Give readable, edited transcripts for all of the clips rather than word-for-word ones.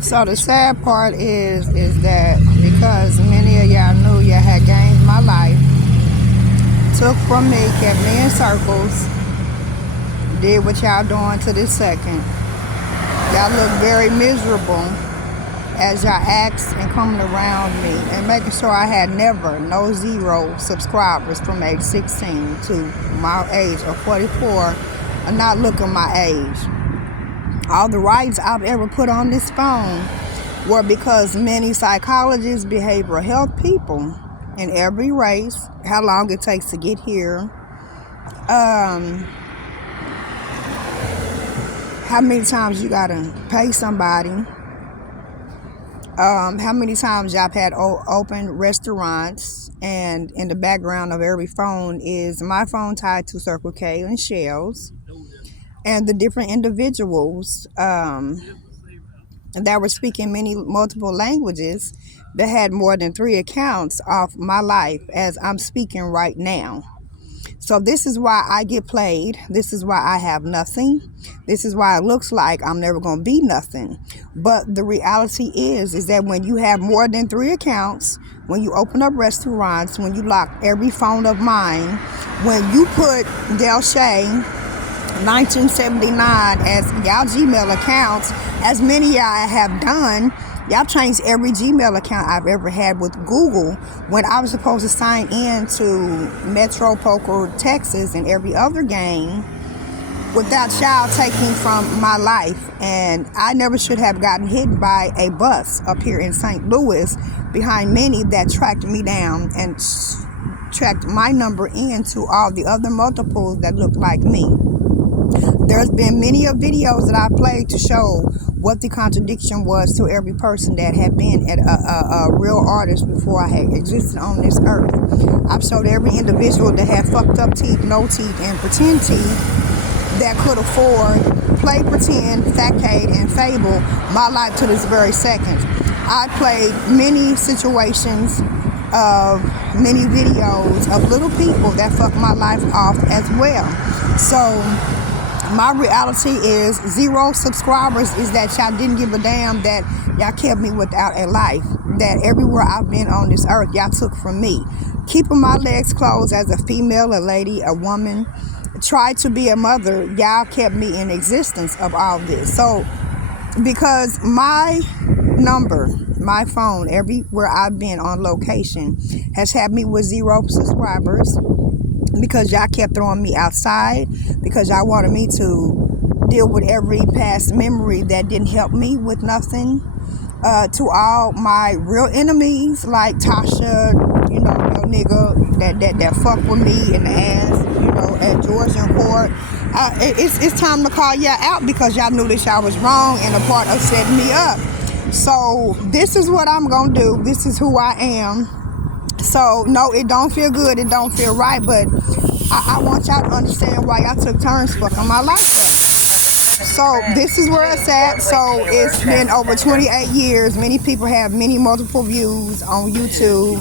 So the sad part is that because many of y'all knew y'all had gained my life, took from me, kept me in circles, did what y'all doing to this second. Y'all look very miserable as y'all asked and coming around me and making sure I had never, no zero subscribers from age 16 to my age of 44, and not looking my age. All the rights I've ever put on this phone were because many psychologists, behavioral health people in every race, how long it takes to get here, how many times you gotta pay somebody, how many times y'all had open restaurants, and in the background of every phone is my phone tied to Circle K and Shells, and the different individuals that were speaking multiple languages that had more than 3 accounts of my life as I'm speaking right now. So this is why I get played. This is why I have nothing. This is why it looks like I'm never going to be nothing. But the reality is that when you have more than 3 accounts, when you open up restaurants, when you lock every phone of mine, when you put Del Shay 1979 as y'all Gmail accounts, as many y'all have done. Y'all changed every Gmail account I've ever had with Google when I was supposed to sign in to Metro Poker Texas and every other game without y'all taking from my life. And I never should have gotten hit by a bus up here in St. Louis behind many that tracked me down and tracked my number into all the other multiples that look like me. There's been many of videos that I played to show what the contradiction was to every person that had been a real artist before I had existed on this earth. I've showed every individual that had fucked up teeth, no teeth, and pretend teeth that could afford, play pretend, facade, and fable my life to this very second. I played many situations of many videos of little people that fucked my life off as well. So my reality is 0 subscribers is that y'all didn't give a damn that y'all kept me without a life. That everywhere I've been on this earth, y'all took from me. Keeping my legs closed as a female, a lady, a woman, tried to be a mother, y'all kept me in existence of all this. So because my number, my phone, everywhere I've been on location has had me with 0 subscribers, because y'all kept throwing me outside, because y'all wanted me to deal with every past memory that didn't help me with nothing. To all my real enemies like Tasha, you know, your nigga that fuck with me in the ass, you know, at Georgian Court. It's time to call y'all out because y'all knew that y'all was wrong and a part of setting me up. So this is what I'm gonna do. This is who I am. So, no, it don't feel good, it don't feel right, but I want y'all to understand why y'all took turns fucking my life up. So, this is where it's at. So, it's been over 28 years. Many people have multiple views on YouTube,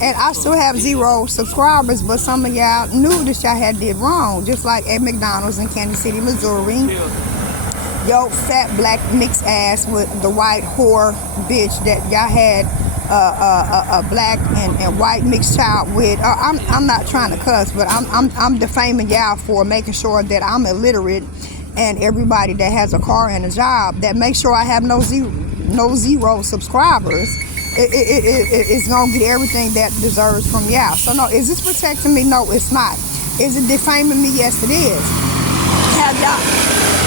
and I still have 0 subscribers, but some of y'all knew that y'all had did wrong, just like at McDonald's in Kansas City, Missouri. Yo, fat black mixed ass with the white whore bitch that y'all had a black and white mixed child with. I'm not trying to cuss, but I'm defaming y'all for making sure that I'm illiterate, and everybody that has a car and a job that makes sure I have no zero subscribers it's gonna get everything that deserves from y'all. So no, is this protecting me? No, it's not. Is it defaming me? Yes, it is.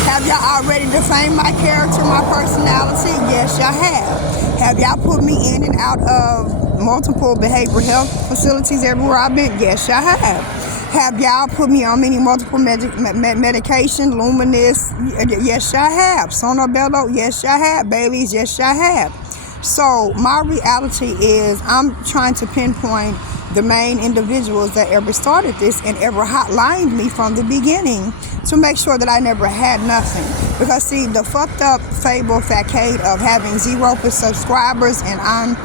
Have y'all already defamed my character, my personality? Yes, y'all have. Have y'all put me in and out of multiple behavioral health facilities everywhere I've been? Yes, y'all have. Have y'all put me on multiple medication, Luminous? Yes, y'all have. Sonobello? Yes, y'all have. Bailey's? Yes, y'all have. So my reality is I'm trying to pinpoint the main individuals that ever started this and ever hotlined me from the beginning to make sure that I never had nothing. Because see, the fucked up fable facade of having 0 subscribers and I'm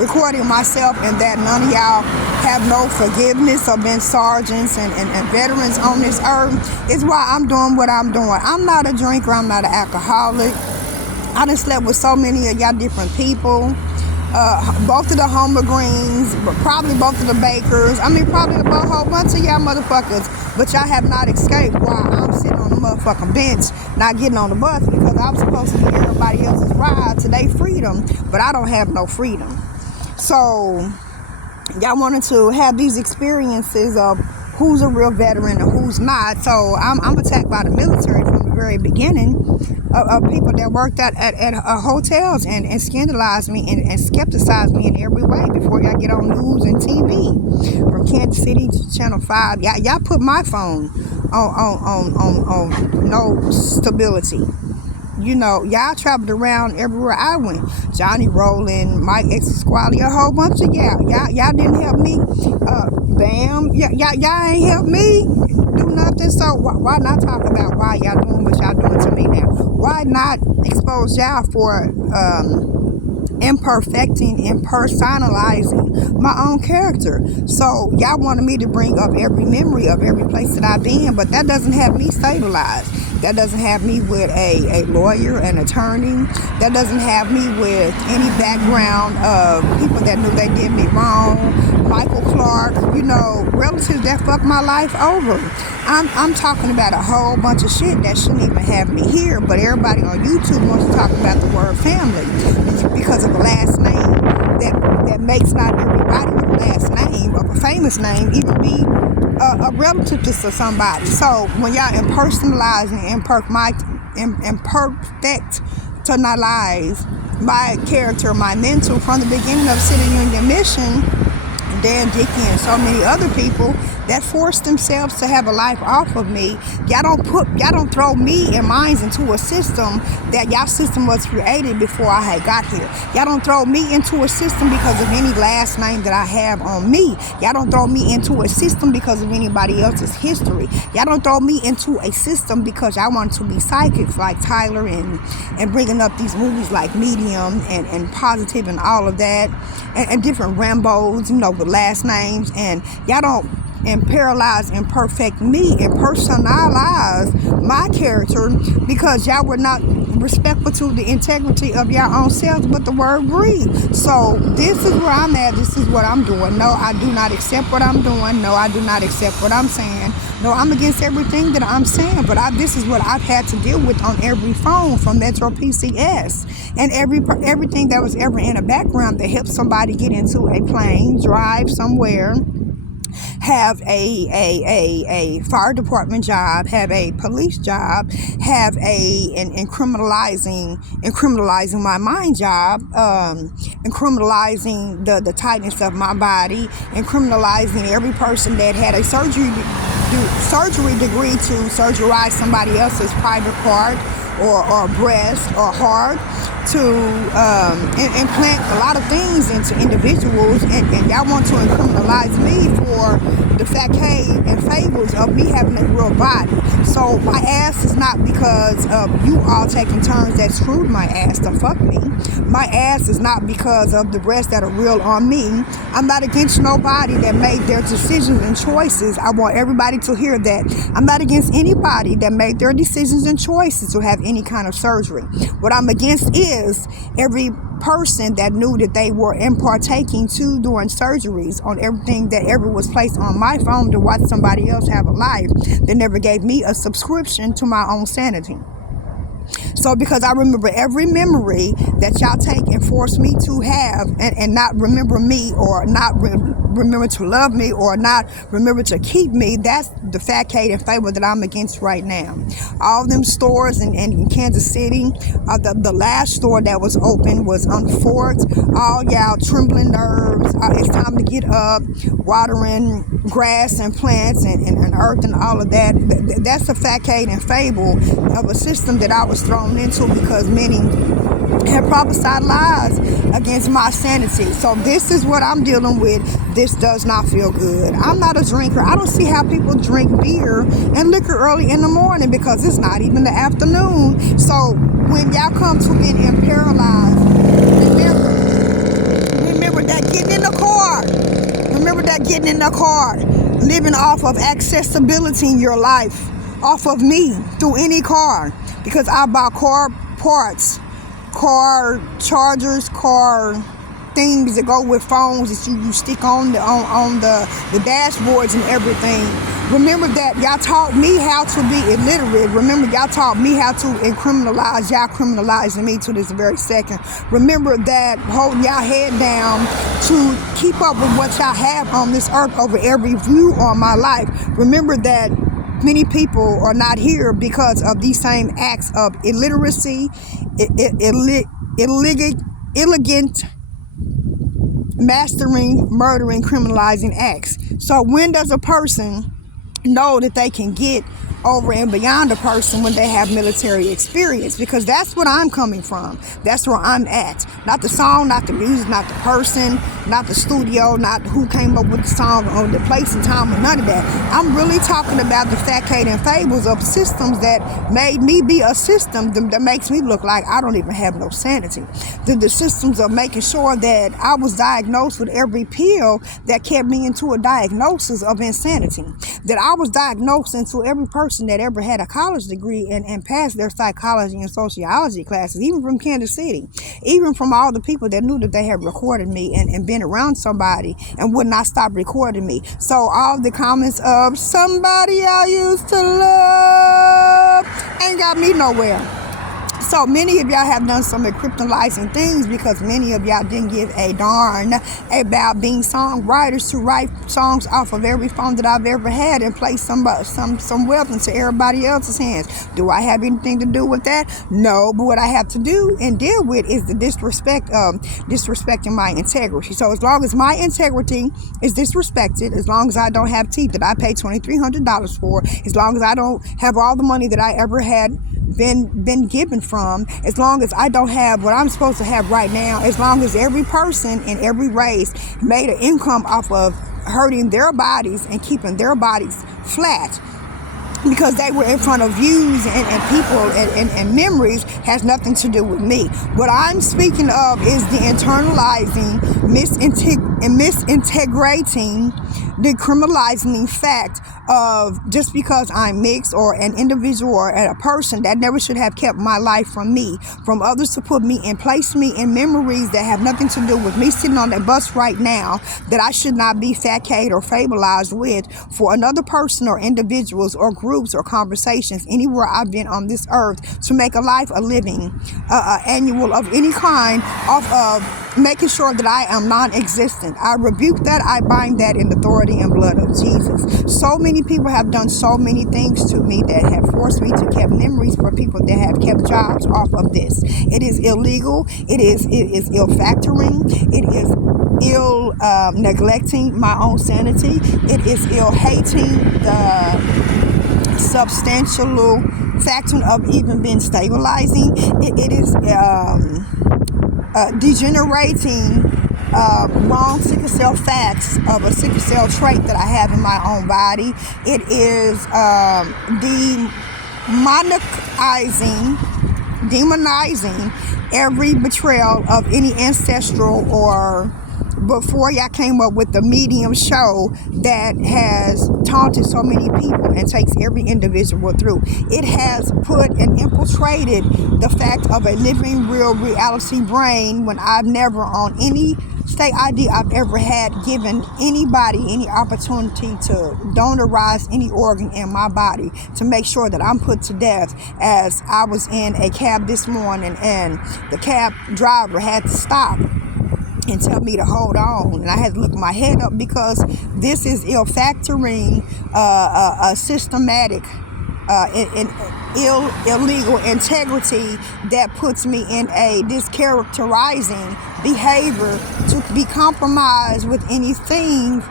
recording myself and that none of y'all have no forgiveness or been sergeants and veterans on this earth is why I'm doing what I'm doing. I'm not a drinker, I'm not an alcoholic. I done slept with so many of y'all different people. Both of the Homer Greens, probably both of the Bakers. I mean, probably a whole bunch of y'all motherfuckers. But y'all have not escaped while I'm sitting on the motherfucking bench, not getting on the bus, because I'm supposed to get everybody else's ride to their freedom, but I don't have no freedom. So y'all wanted to have these experiences of who's a real veteran and who's not. So I'm attacked by the military from the very beginning, of people that worked at hotels and scandalized me and skepticized me in every way before y'all get on news and TV. From Kansas City to Channel 5, y'all put my phone on no stability. You know, y'all traveled around everywhere I went. Johnny Rowland, Mike Exasquale, a whole bunch of y'all didn't help me. Bam, y'all ain't helped me do nothing. So why not talk about why y'all doing what y'all doing to me now? Why not expose y'all for imperfecting and personalizing my own character? So y'all wanted me to bring up every memory of every place that I've been, but that doesn't have me stabilized. That doesn't have me with a lawyer, an attorney. That doesn't have me with any background of people that knew they did me wrong. Michael Clark, you know, relatives that fucked my life over. I'm talking about a whole bunch of shit that shouldn't even have me here, but everybody on YouTube wants to talk about the word family because of the last name that makes not everybody with a last name of a famous name even be a relative to somebody. So when y'all impersonalize and imperfectionalize my character, my mental from the beginning of City Union Mission, Dan Dickey and so many other people that forced themselves to have a life off of me. Y'all don't throw me and mine into a system that y'all system was created before I had got here. Y'all don't throw me into a system because of any last name that I have on me. Y'all don't throw me into a system because of anybody else's history. Y'all don't throw me into a system because y'all want to be psychics like Tyler and bringing up these movies like Medium and Positive and all of that and different Rambos, you know, with last names. And y'all don't paralyze and perfect me and personalize my character because y'all were not respectful to the integrity of your own selves, but the word breathe. So this is where I'm at. This is what I'm doing. No, I do not accept what I'm doing. No, I do not accept what I'm saying. No, I'm against everything that I'm saying, but this is what I've had to deal with on every phone from Metro PCS and everything that was ever in a background that helped somebody get into a plane, drive somewhere, have a fire department job, have a police job, have and criminalizing my mind job, and criminalizing the tightness of my body, and criminalizing every person that had a surgery degree to surgerize somebody else's private part or breast or heart, to implant a lot of things into individuals, and y'all want to criminalize me for the facade and fables of me having a real body. So my ass is not because of you all taking turns that screwed my ass to fuck me. My ass is not because of the breasts that are real on me. I'm not against nobody that made their decisions and choices. I want everybody to hear that. I'm not against anybody that made their decisions and choices to have any kind of surgery. What I'm against is every person that knew that they were impartaking to doing surgeries on everything that ever was placed on my phone to watch somebody else have a life that never gave me a subscription to my own sanity. So because I remember every memory that y'all take and force me to have and not remember me, or not remember to love me, or not remember to keep me, that's the facade and fable that I'm against right now. All them stores in Kansas City, the last store that was open was UNFORKED. All y'all trembling nerves, it's time to get up, watering grass and plants and earth and all of that. That's the facade and fable of a system that I was thrown into because many have prophesied lies against my sanity. So this is what I'm dealing with. This does not feel good. I'm not a drinker. I don't see how people drink beer and liquor early in the morning because it's not even the afternoon. So when y'all come to being paralyzed, remember that getting in the car. Remember that getting in the car. Living off of accessibility in your life. Off of me through any car. Because I buy car parts car chargers, car things that go with phones that you stick on the dashboards and everything. Remember that y'all taught me how to be illiterate. Remember y'all taught me how to criminalize. Y'all criminalizing me to this very second. Remember that holding y'all head down to keep up with what y'all have on this earth over every view on my life. Remember that many people are not here because of these same acts of illiteracy, illegant, mastering, murdering, criminalizing acts. So when does a person know that they can get over and beyond a person when they have military experience? Because that's what I'm coming from. That's where I'm at. Not the song, not the music, not the person, not the studio, not who came up with the song or the place and time or none of that. I'm really talking about the facade and fables of systems that made me be a system that makes me look like I don't even have no sanity. The systems of making sure that I was diagnosed with every pill that kept me into a diagnosis of insanity. That I was diagnosed into every person that ever had a college degree and passed their psychology and sociology classes, even from Kansas City, even from all the people that knew that they had recorded me and been around somebody and would not stop recording me. So all the comments of somebody I used to love ain't got me nowhere. So many of y'all have done some encryptalizing things because many of y'all didn't give a darn about being songwriters to write songs off of every phone that I've ever had and play some wealth into everybody else's hands. Do I have anything to do with that? No, but what I have to do and deal with is the disrespect of disrespecting my integrity. So as long as my integrity is disrespected, as long as I don't have teeth that I pay $2,300 for, as long as I don't have all the money that I ever had been given from, as long as I don't have what I'm supposed to have right now, as long as every person in every race made an income off of hurting their bodies and keeping their bodies flat because they were in front of views and people and memories, has nothing to do with me. What I'm speaking of is the internalizing, misintegrating, decriminalizing fact of just because I'm mixed or an individual or a person that never should have kept my life from me, from others to put me and place me in memories that have nothing to do with me sitting on that bus right now that I should not be facade or fabulized with for another person or individuals or groups or conversations anywhere I've been on this earth to make a life, a living, annual of any kind off of making sure that I am non-existent. I rebuke that. I bind that in the authority and blood of Jesus. So many people have done so many things to me that have forced me to keep memories for people that have kept jobs off of this. It is illegal. It is ill factoring. It is ill neglecting my own sanity. It is ill hating the substantial factor of even being stabilizing. It is degenerating wrong sickle cell facts of a sickle cell trait that I have in my own body. It is demonizing every betrayal of any ancestral or before y'all came up with the medium show that has taunted so many people and takes every individual through. It has put and infiltrated the fact of a living, real reality brain when I've never on any state ID I've ever had given anybody any opportunity to donorize any organ in my body to make sure that I'm put to death. As I was in a cab this morning and the cab driver had to stop and tell me to hold on, and I had to look my head up because this is ill factoring a systematic illegal integrity that puts me in a discharacterizing behavior to be compromised with anything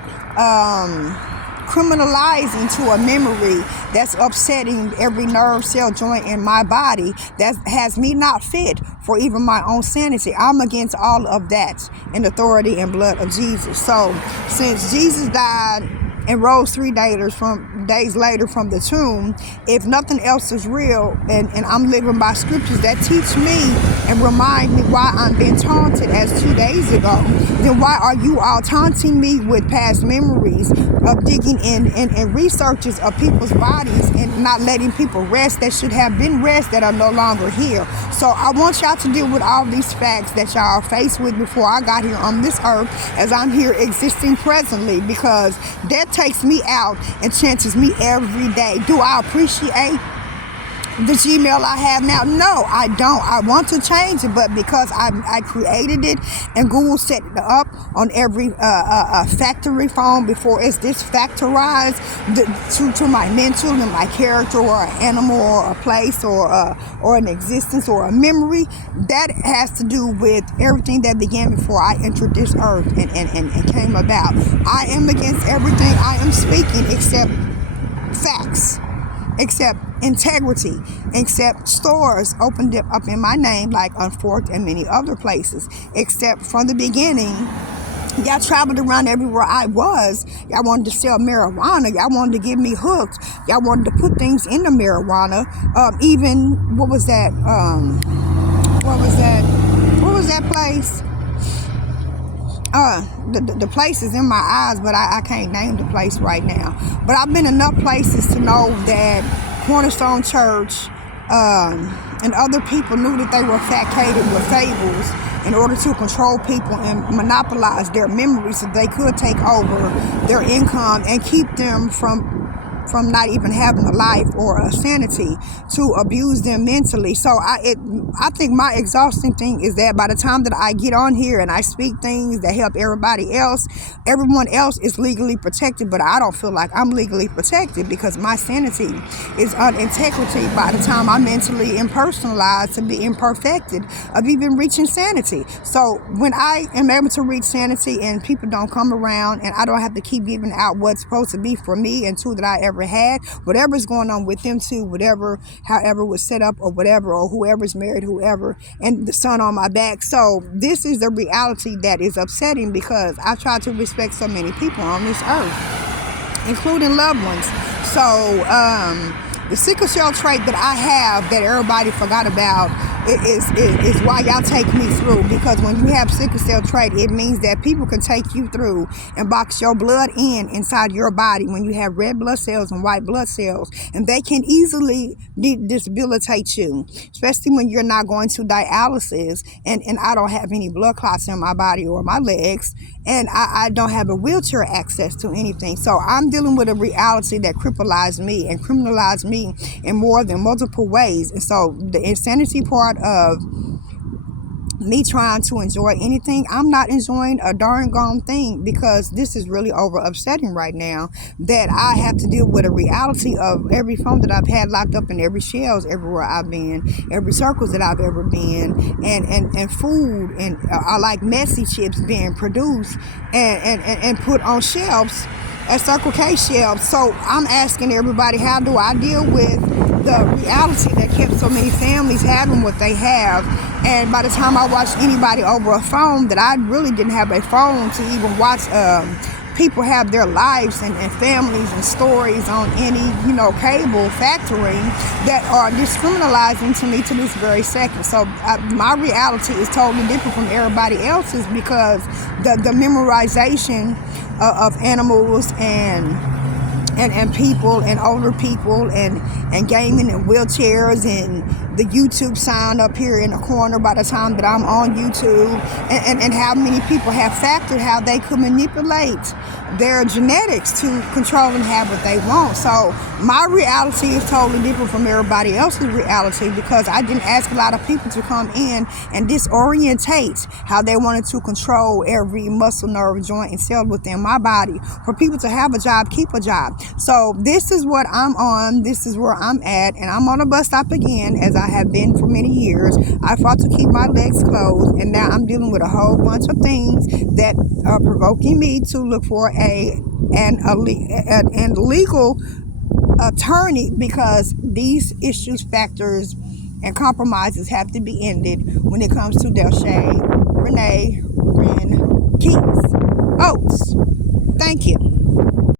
criminalizing to a memory that's upsetting every nerve cell joint in my body that has me not fit for even my own sanity. I'm against all of that in authority and blood of Jesus. So since Jesus died and rose 3 days later from the tomb, if nothing else is real, and I'm living by scriptures that teach me and remind me why I'm being taunted as 2 days ago, then why are you all taunting me with past memories of digging in researches of people's bodies and not letting people rest that should have been rest that are no longer here? So I want y'all to deal with all these facts that y'all are faced with before I got here on this earth, as I'm here existing presently, because death takes me out and chances me every day. Do I appreciate the Gmail I have now? No, I don't. I want to change it, but because I created it and Google set it up on every factory phone before it's factorized to my mental and my character, or an animal, or a place, or an existence, or a memory, that has to do with everything that began before I entered this earth and came about. I am against everything I am speaking except facts, except integrity, except stores opened up in my name like Unforked and many other places, except from the beginning y'all traveled around everywhere I was. Y'all wanted to sell marijuana. Y'all wanted to get me hooked. Y'all wanted to put things in the marijuana. Even what was that place? The place is in my eyes, but I can't name the place right now. But I've been enough places to know that Cornerstone Church and other people knew that they were fabricated with fables in order to control people and monopolize their memories so they could take over their income and keep them from not even having a life or a sanity, to abuse them mentally. So I think my exhausting thing is that by the time that I get on here and I speak things that help everybody else, everyone else is legally protected, but I don't feel like I'm legally protected because my sanity is on integrity by the time I'm mentally impersonalized to be imperfected of even reaching sanity. So when I am able to reach sanity and people don't come around and I don't have to keep giving out what's supposed to be for me and two that I ever had, whatever's going on with them too, whatever, however was set up, or whatever, or whoever's married, whoever, and the son on my back. So this is the reality that is upsetting, because I try to respect so many people on this earth, including loved ones. So the sickle cell trait that I have that everybody forgot about is why y'all take me through, because when you have sickle cell trait, it means that people can take you through and box your blood inside your body when you have red blood cells and white blood cells, and they can easily debilitate you, especially when you're not going to dialysis, and I don't have any blood clots in my body or my legs, and I don't have a wheelchair access to anything. So I'm dealing with a reality that crippleized me and criminalized me in more than multiple ways. And so the insanity part of me trying to enjoy anything, I'm not enjoying a darn gone thing, because this is really over upsetting right now, that I have to deal with a reality of every phone that I've had locked up in every shelves everywhere I've been, every circles that I've ever been, and food and like messy chips being produced and put on shelves at Circle K shelves. So I'm asking everybody, how do I deal with the reality that kept so many families having what they have? And by the time I watched anybody over a phone, that I really didn't have a phone to even watch people have their lives and families and stories on any, cable factoring that are discriminalizing to me to this very second. So my reality is totally different from everybody else's, because the memorization of animals and people and older people and gaming and wheelchairs and the YouTube sign up here in the corner by the time that I'm on YouTube, and how many people have factored how they could manipulate their genetics to control and have what they want. So my reality is totally different from everybody else's reality, because I didn't ask a lot of people to come in and disorientate how they wanted to control every muscle, nerve, joint, and cell within my body for people to have a job, keep a job. So this is what I'm on. This is where I'm at, and I'm on a bus stop again, as I have been for many years. I fought to keep my legs closed, and now I'm dealing with a whole bunch of things that are provoking me to look for an legal attorney, because these issues, factors, and compromises have to be ended when it comes to Delshay Renee Wren Keats Oates. Thank you.